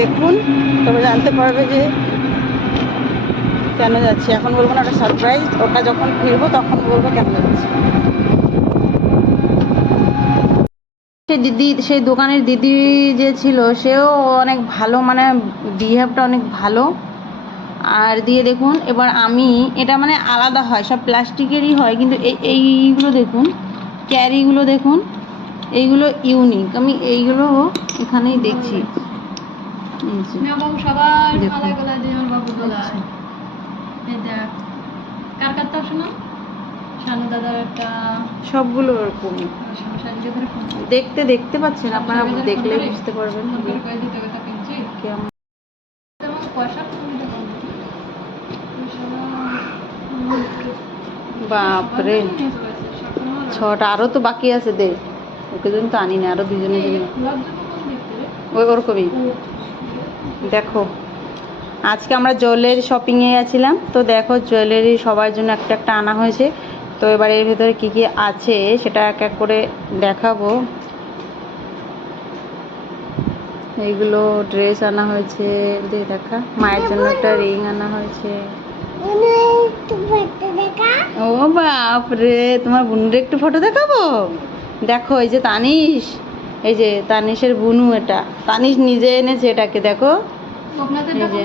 দেখুন, তবে জানতে পারবে যে কেন যাচ্ছি। এখন বলবো না, ওটা সারপ্রাইজ। ওটা যখন ফিরবো তখন বলবো কেন যাচ্ছি। সেই দিদি, সেই দোকানের দিদি যে ছিল, সেও অনেক ভালো, মানে বিহেভটা অনেক ভালো। আর দিয়ে দেখুন, এবার আমি এটা মানে আলাদা হয়, সব প্লাস্টিকেরই হয়, কিন্তু এইগুলো দেখুন, ক্যারিগুলো দেখুন, এইগুলো ইউনিক। আমি এইগুলো এখানেই দেখছি। সবগুলো এরকম দেখতে দেখতে পাচ্ছেন আপনারা, দেখলে বুঝতে পারবেন কেমন। বাপরে, 6টা আরও তো বাকি আছে। দে, ওকে জন্য তো আনি না, আরও দুজনের জন্য ওই ওরকমই। দেখো, আজকে আমরা জুয়েলারি শপিংয়ে গেছিলাম, তো দেখো জুয়েলারি সবার জন্য একটা একটা আনা হয়েছে। তো এবার এর ভেতরে কী কী আছে সেটা এক এক করে দেখাবো। এইগুলো ড্রেস আনা হয়েছে, দেখা। মায়ের জন্য একটা রিং আনা হয়েছে। ও বাপরে, তোমার বোনের একটু ফটো দেখাবো। দেখো, এই যে তানিশ, এই যে তানিশের বুনু, এটা তানিশ নিজে এনেছে এটাকে। দেখো, এই যে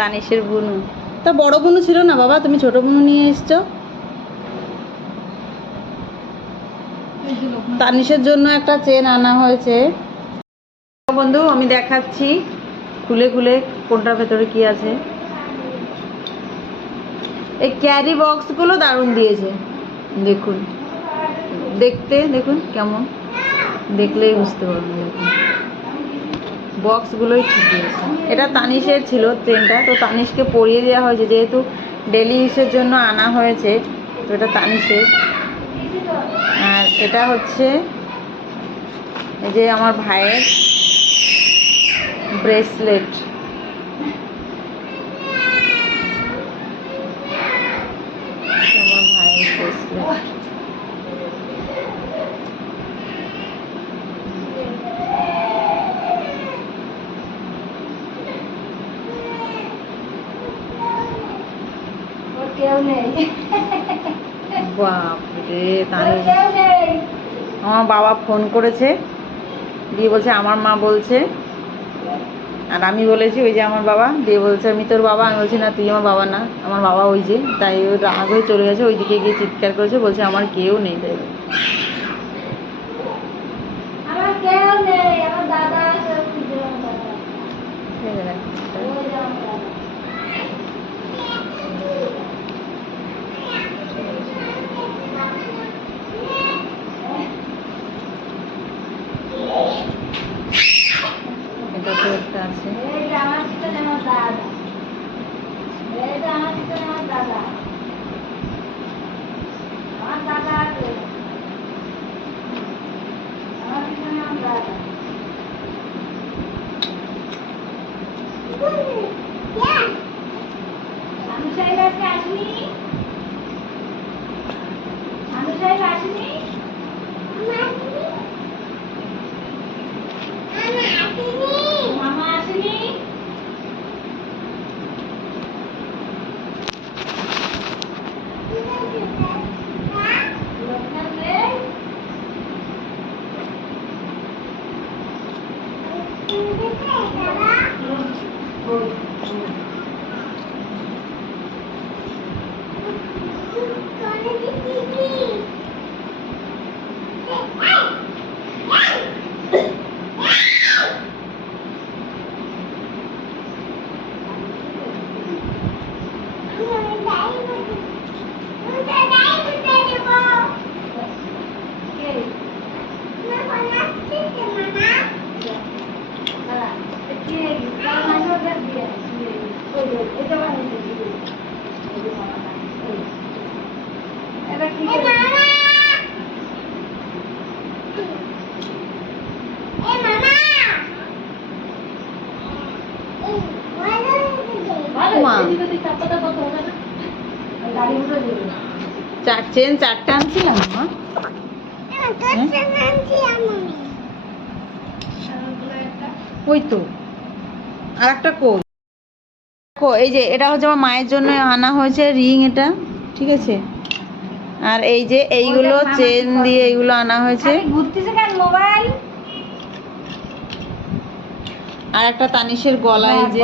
তানিশের বুনু। তা বড় বুনু ছিল না বাবা, তুমি ছোট বুনু নিয়ে এসছো। তানিশের জন্য একটা চেন আনা হয়েছে। বন্ধু, আমি দেখাচ্ছি খুলে খুলে কোনটার ভেতরে কি আছে। এই ক্যারি বক্সগুলো দারুণ দিয়েছে, দেখুন, দেখতে দেখুন কেমন, দেখলেই বুঝতে পারবেন। দেখুন, বক্সগুলোই ঠিক দিয়েছে। এটা তানিশের ছিল চেনটা, তো তানিশকে পরিয়ে দেওয়া হয়েছে, যেহেতু ডেলি ইউজের জন্য আনা হয়েছে, তো এটা তানিশের। আর এটা হচ্ছে এই যে আমার ভাইয়ের ব্রেসলেট। আমার ভাইয়ের ব্রেসলেট। বাপরে, আমার বাবা ফোন করেছে, দিয়ে বলছে আমার মা বলছে, আর আমি বলেছি ওই যে আমার বাবা, দিয়ে বলছে আমি তোর বাবা। আমি বলছি না, তুই আমার বাবা না, আমার বাবা ওই যে। তাই ওই রাগ হয়ে চলে গেছে, ওইদিকে গিয়ে চিৎকার করেছে, বলছে আমার কেউ নেই। তাই এটা তো একটা আছে। চেন 4টে আনছিলাম মা। ওই তো আর একটা কই। এই যে এটা হচ্ছে আমার মায়ের জন্য আনা হয়েছে রিং, এটা ঠিক আছে। আর এই যে এইগুলো চেন দিয়ে এইগুলো আনা হয়েছে। আর একটা তানিশের গলা, এই যে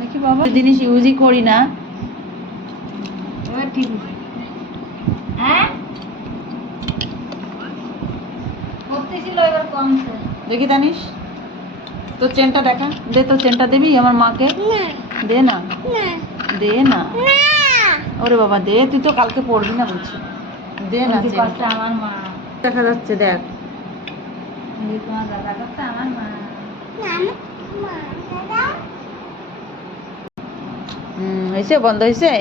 দেখি বাবা জিনিস ইউজই করি না। দেখি তানিশ তোর চেনটা দেখা, দে তোর চেনটা দিবি আমার মাকে, দে না দে না, ওরে বাবা দে, তুই তো কালকে পড়বি না বলছি, দে না চেনটা। আমার মা দেখা যাচ্ছে, দেখ আমার মা। হয়েছে, বন্ধ হয়েছে।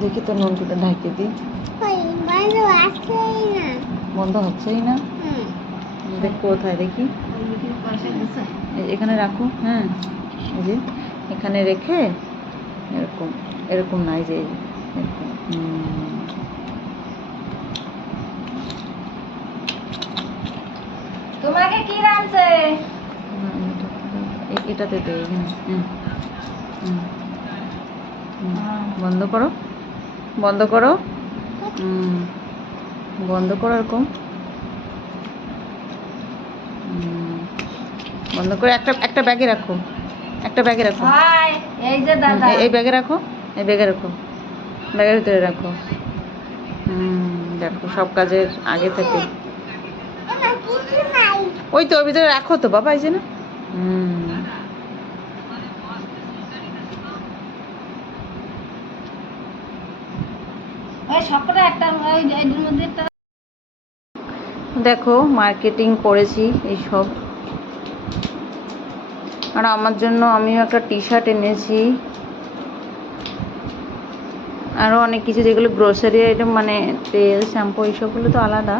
দেখি তো নলটা ঢাকে দি, বন্ধ হচ্ছেই না। দেখ কোথায় দেখি, এখানে রাখো। হ্যাঁ এই যে এখানে রেখে এরকম এরকম না, এই যে এরকম। তোমাকে কি রাখছে এটাতে দে। বন্ধ করো, বন্ধ করো, বন্ধ করো, এরকম বন্ধ করে একটা ব্যাগে রাখো, একটা ব্যাগে রাখো। এই যে দাদা, এই ব্যাগে রাখো, এই ব্যাগে রাখো, ব্যাগের ভিতরে রাখো। দেখো সব কাজের আগে থেকে ওই তো ওর ভিতরে রাখো তো বাবা, এই যে না। দেখো মার্কেটিং করেছি এইসব। আর আমার জন্য আমিও একটা টি শার্ট এনেছি, আরও অনেক কিছু যেগুলো গ্রোসারি আইটেম, মানে তেল শ্যাম্পু এইসবগুলো তো আলাদা।